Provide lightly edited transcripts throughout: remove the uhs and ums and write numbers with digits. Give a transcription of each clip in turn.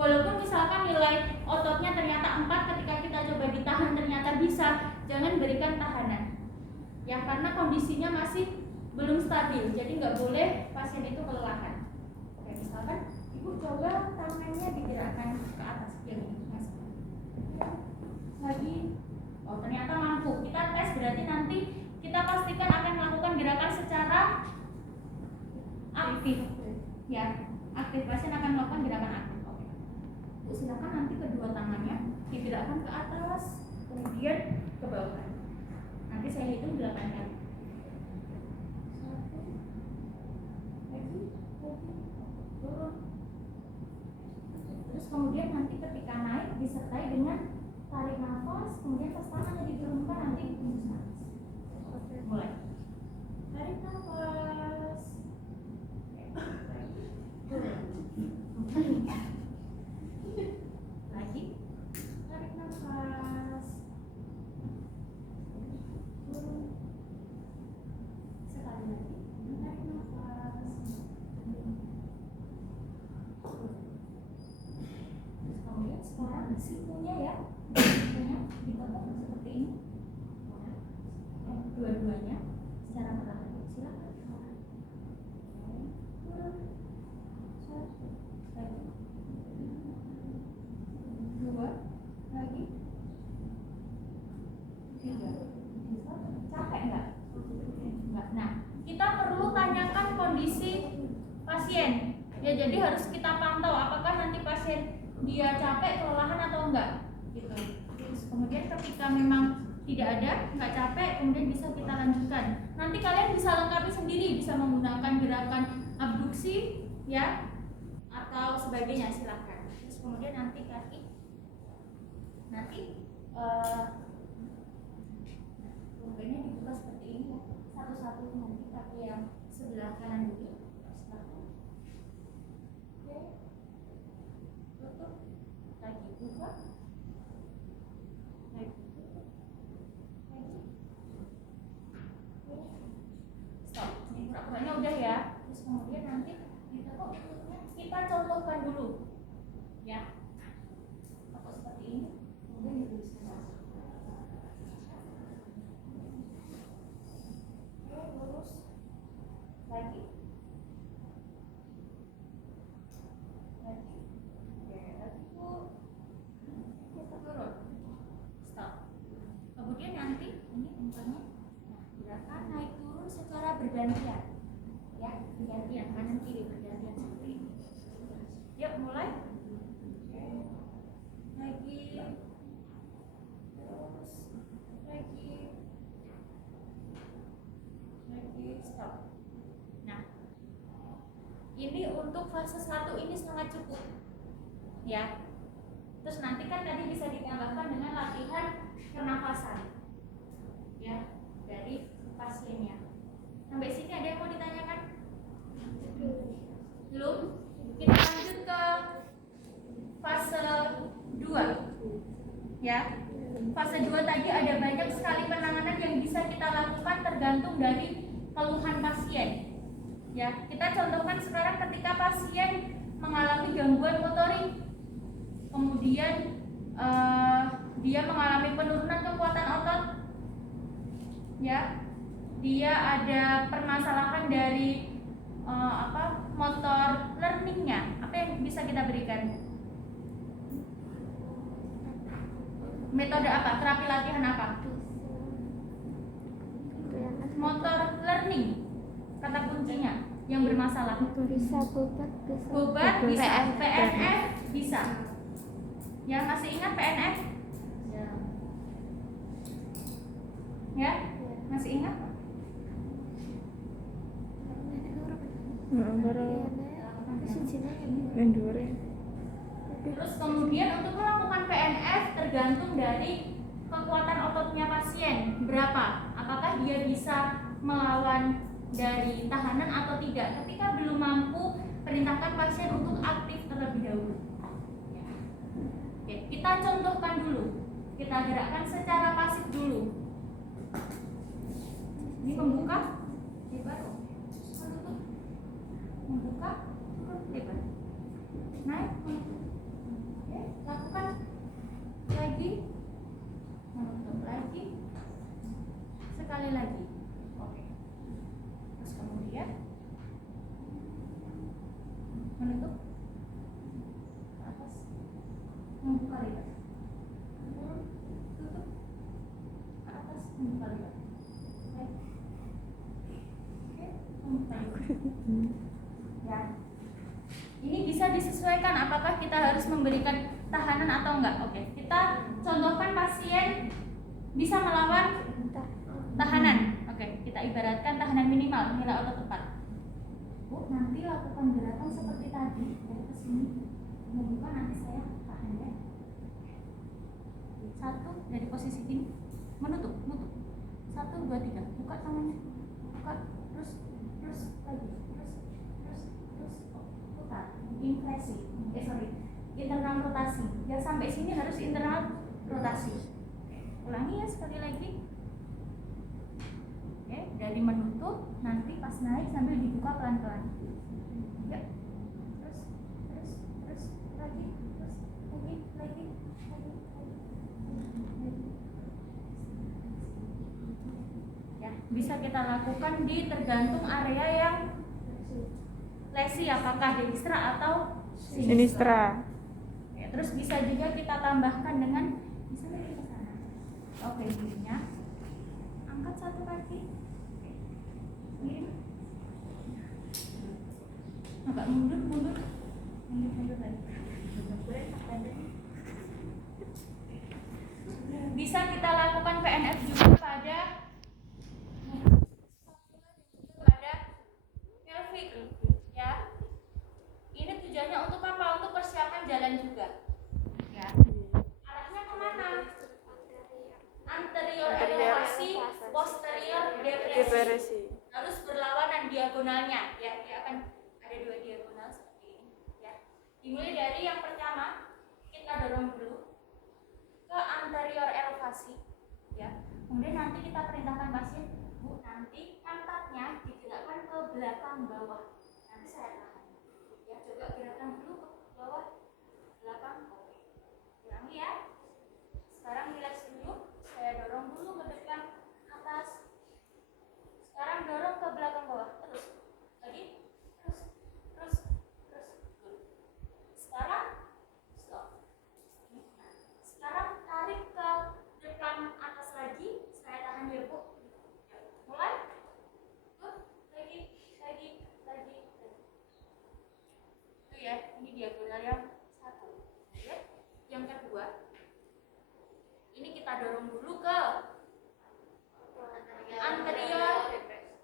Walaupun misalkan nilai ototnya ternyata 4, ketika kita coba ditahan ternyata bisa, jangan berikan tahanan. Ya, karena kondisinya masih belum stabil, jadi nggak boleh pasien itu kelelahan. Oke, misalkan ibu coba tangannya digerakkan ke atas, yang ini, mas. Lagi, oh ternyata mampu. Kita tes, berarti nanti kita pastikan akan melakukan gerakan secara aktif. Ya, aktif, pasien akan melakukan gerakan aktif. Oke, silakan nanti kedua tangannya digerakkan ke atas, kemudian ke bawah. Nanti saya hitung 8 kali. 1, lagi, turun. Terus kemudian nanti ketika naik disertai dengan tarik nafas, kemudian pas tangannya diturunkan nanti hembus nafas. Oke, mulai. Tarik nafas. Lagi. Tarik nafas. Turun. Sekali lagi. Tarik nafas. Kemudian sekarang sikunya ya, sikunya dipotong seperti ini. Dua-duanya secara perlahan. Silakan. Turun. 1, 2, lagi 3. Capek nggak? Enggak. Nah, kita perlu tanyakan kondisi pasien. Ya, jadi harus kita pantau apakah nanti pasien dia capek, kelelahan atau enggak. Gitu. Terus kemudian ketika memang tidak ada, nggak capek, kemudian bisa kita lanjutkan. Nanti kalian bisa lengkapi sendiri, bisa menggunakan gerakan abduksi, ya, atau sebagainya, silahkan. Terus kemudian nanti kaki, nanti ronggaannya dibuka seperti ini ya, satu-satu. Nanti kaki yang sebelah kanan dulu, silahkan. Oke, tutup, lagi buka, lagi tutup, lagi. Oke, stop. Ini pura-puranya udah ya. Terus kemudian nanti ditekuk, kita contohkan dulu, ya. Tekuk seperti ini, kemudian dituliskan. Oke, lurus, lagi, lagi, oke, lagi kita turun, stop. Kemudian nanti ini tempatnya, nah, gerakan naik turun secara bergantian, ya, bergantian kanan kiri, bergantian seperti ini. Yuk, mulai. Oke, lagi, terus, lagi, stop. Nah, ini untuk fase 1 ini sangat cukup, ya. Terus nanti kan tadi bisa ditambahkan dengan latihan pernafasan, ya, dari pasiennya. Sampai sini ada yang mau ditanyakan? Belum? Kita lanjut ke fase 2, ya. Fase 2 tadi ada banyak sekali penanganan yang bisa kita lakukan tergantung dari keluhan pasien, ya. Kita contohkan sekarang ketika pasien mengalami gangguan motorik, kemudian dia mengalami penurunan kekuatan otot, ya. Dia ada permasalahan dari motor learningnya. Apa yang bisa kita berikan? Metode apa? Terapi latihan apa? Motor learning. Kata kuncinya yang bermasalah. Bisa Bobat bisa. PNF bisa. Ya, masih ingat PNF? Ya, masih ingat? Terus kemudian untuk melakukan PNF tergantung dari kekuatan ototnya pasien berapa. Apakah dia bisa melawan dari tahanan atau tidak. Ketika belum mampu, perintahkan pasien untuk aktif terlebih dahulu. Oke, kita contohkan dulu. Kita gerakkan secara pasif dulu. Ini membuka, lebar, tutup, membuka, turun, lebar, naik, sorry. Mulut tutup ke atas, membuka lebar. Oke, membuka lebar. Ya. Ini bisa disesuaikan apakah kita harus memberikan tahanan atau enggak. Oke, kita contohkan pasien bisa melawan tahanan. Oke, kita ibaratkan tahanan minimal, nilai otot tepat. Bu, nanti lakukan gerakan seperti tadi dari ke sini. Membuka, nanti saya tahan ya. 1 dari posisi ini, menutup. 1, 2, 3, buka tangannya, buka, terus lagi, terus, putar, inflasi, internal rotasi. Ya sampai sini harus internal rotasi. Ulangi ya sekali lagi. Oke, dari menutup nanti pas naik sambil dibuka pelan-pelan. Ya. Terus lagi. Ya, bisa kita lakukan di tergantung area yang lesi, apakah Dijkstra atau Sinistra. Ya, terus bisa juga kita tambahkan dengan misalnya kita sana. Oke, dirinya angkat 1 kaki. Ini agak mundur lagi. Bisa kita lakukan PNF juga pada pelvic ya. Ini tujuannya untuk apa? Untuk persiapan jalan juga ya. Arahnya kemana? Anterior elevasi, posterior depresi. Harus berlawanan diagonalnya ya. Dia akan ada 2 diagonal seperti ini ya. Dimulai dari yang pertama, kita dorong dulu ke anterior elevasi ya. Kemudian nanti kita perintahkan pasien, Bu, nanti pantatnya digerakkan ke belakang bawah. Nanti saya tahan. Ya, coba gerakan dulu ke bawah, belakang. Oke. Ulangi ya. Sekarang relax dulu. Saya dorong dulu ke depan atas. Sekarang dorong ke belakang bawah. Terus. Lagi. Terus. Good. Sekarang stop. Sekarang tarik ke depan atas lagi. Saya tahan ya, Bu. Mulai. Good. Lagi. Itu ya, ini diagonal yang 1. Ya. Yang kedua, ini kita dorong dulu ke anterior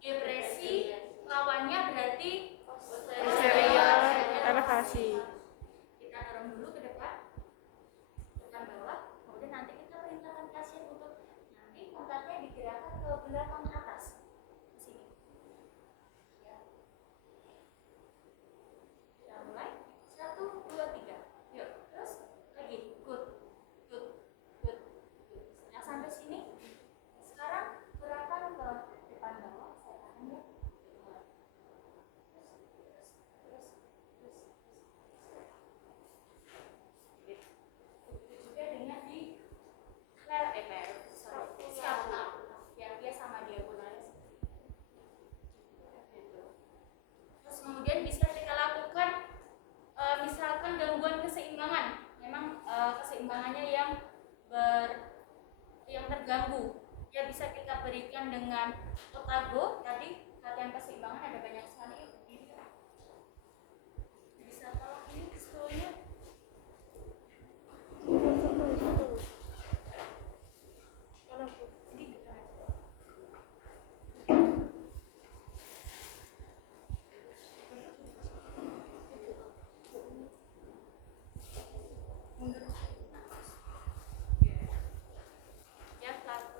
depresi, lawannya berarti posterior elevasi. Kita dorong dulu ke depan bawah, kemudian nanti kita perintahkan pasien untuk nanti pantatnya digerakkan ke belakang atas, ke sini. Ya. Kita mulai 1, 2, 3. Yuk, terus lagi. Good. Nah, sampai sini. Sekarang gerakan ke depan bawah, saya tahan ya. Begitu juga dengan di scapula. Ya, dia sama diagonalis. Terus kemudian bisa kita lakukan misalkan gangguan keseimbangan. Memang keseimbangannya yang terganggu. Ya, bisa kita berikan dengan otago. Tadi latihan keseimbangan ada banyak sekali. Bisa tolong ini pistolnya.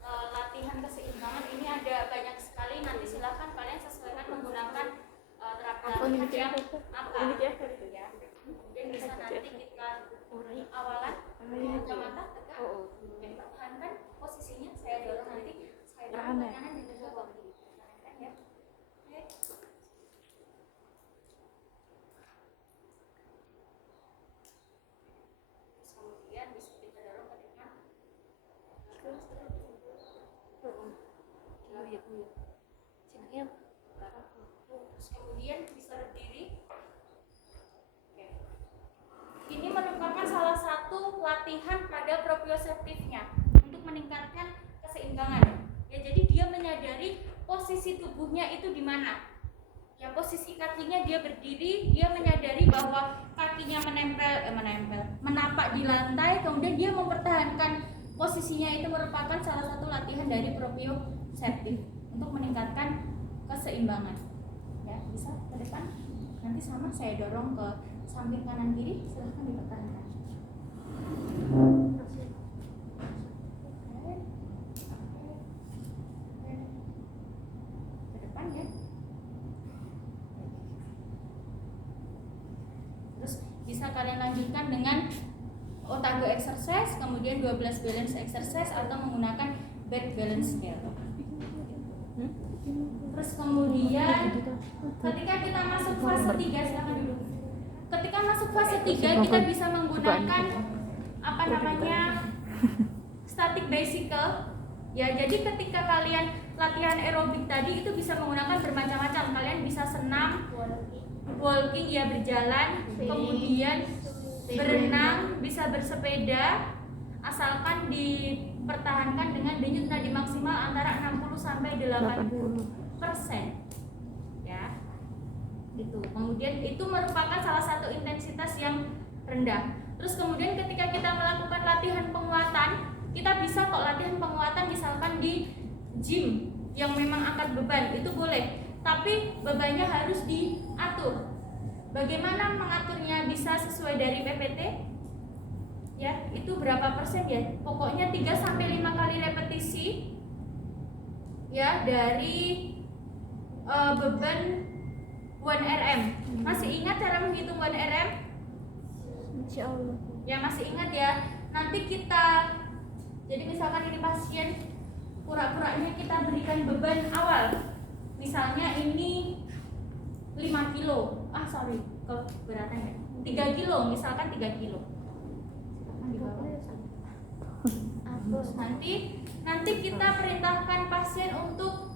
Latihan keseimbangan ini ada banyak sekali. Nanti silakan kalian sesuaikan menggunakan terapi yang apa ya. Kemudian bisa nanti kita awalan kacamata tegak. Pertahankan posisinya. Saya dorong nanti. Saya dorong ke kanan dan juga bawah. Pertahankan ya. Oke. Kemudian bisa kita dorong ke depan. Terus kemudian bisa berdiri. Oke. Ini merupakan salah satu latihan pada proprioseptifnya untuk meningkatkan keseimbangan. Ya, jadi dia menyadari posisi tubuhnya itu di mana. Ya, posisi kakinya dia berdiri, dia menyadari bahwa kakinya menapak di lantai, kemudian dia mempertahankan posisinya. Itu merupakan salah satu latihan dari proprioseptif untuk meningkatkan keseimbangan. Ya, bisa ke depan. Nanti sama saya dorong ke samping kanan kiri, silahkan dipertahankan. Ke depan ya. Terus bisa kalian lanjutkan dengan Otago exercise, kemudian 12 balance exercise atau menggunakan back balance scale. Terus kemudian ketika kita masuk fase 3, silakan dulu. Ketika masuk fase 3 kita bisa menggunakan static bicycle. Ya, jadi ketika kalian latihan aerobik tadi itu bisa menggunakan bermacam-macam. Kalian bisa senam, walking ya berjalan, kemudian berenang, bisa bersepeda, asalkan dipertahankan dengan denyut nadi maksimal antara 60 sampai 80%. Ya. Itu. Kemudian itu merupakan salah satu intensitas yang rendah. Terus kemudian ketika kita melakukan latihan penguatan, kita bisa kok latihan penguatan misalkan di gym yang memang angkat beban, itu boleh. Tapi bebannya harus diatur. Bagaimana mengaturnya? Bisa sesuai dari PPT. Ya, itu berapa persen ya? Pokoknya 3 sampai 5 kali repetisi. Ya, dari beban 1 RM. Masih ingat cara menghitung 1 RM? Insya Allah. Ya, masih ingat ya. Nanti kita, jadi misalkan ini pasien, pura-puranya kita berikan beban awal. Misalnya ini 5 kilo. Keberatan ya. 3 kilo, misalkan 3 kilo. Terus nanti kita perintahkan pasien untuk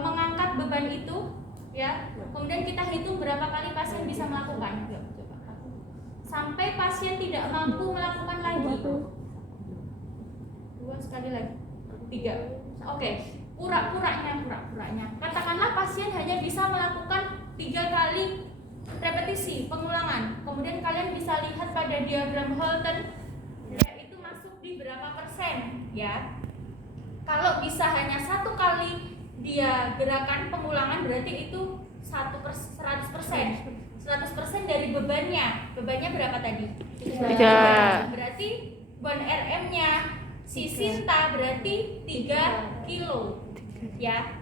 mengangkat beban itu, ya. Kemudian kita hitung berapa kali pasien bisa melakukan. Sampai pasien tidak mampu melakukan lagi. 2 sekali lagi. 3. Oke. Pura-puranya. Katakanlah pasien hanya bisa melakukan 3 kali repetisi pengulangan. Kemudian kalian bisa lihat pada diagram Holton, ya, itu masuk di berapa persen, ya. Kalau bisa hanya 1 kali dia gerakan pengulangan, berarti itu 100%. 100% dari bebannya. Bebannya berapa tadi? 3. Berarti 1 RM-nya si Sinta berarti 3 kilo. Ya.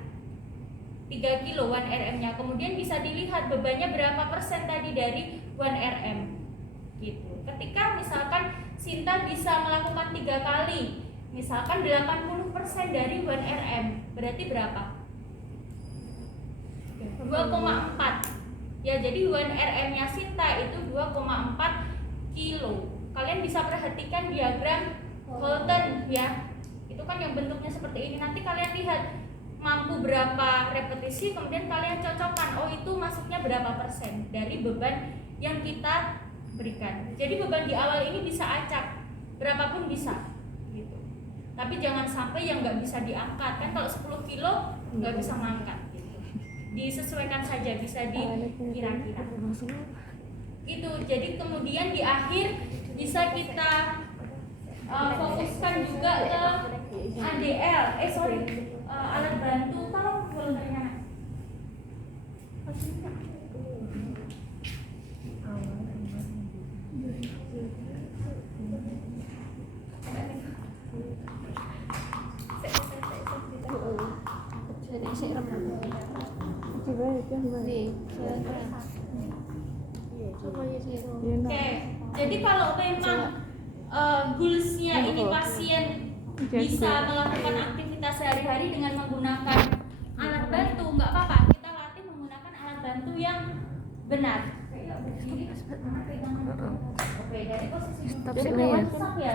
3 kilo 1 RM-nya. Kemudian bisa dilihat bebannya berapa persen tadi dari 1 RM. Gitu. Ketika misalkan Sinta bisa melakukan 3 kali, misalkan 80% dari 1 RM, berarti berapa? 2,4. Ya, jadi 1 RM-nya Sinta itu 2,4 kilo. Kalian bisa perhatikan diagram Holton, ya. Itu kan yang bentuknya seperti ini. Nanti kalian lihat mampu berapa repetisi, kemudian kalian cocokkan, oh itu masuknya berapa persen dari beban yang kita berikan. Jadi beban di awal ini bisa acak, berapapun bisa, gitu. Tapi jangan sampai yang nggak bisa diangkat, kan kalau 10 kilo nggak bisa mengangkat, gitu. Disesuaikan saja, bisa dikira-kira. Itu. Jadi kemudian di akhir bisa kita fokuskan juga ke ADL, alat bantu. Tolong volunteernya. Oke, jadi kalau memang goalsnya ini pasien bisa melakukan aktivitas sehari-hari dengan menggunakan alat bantu, nggak apa-apa, kita latih menggunakan alat bantu yang benar. Oke, dari posisi Stop sih ya.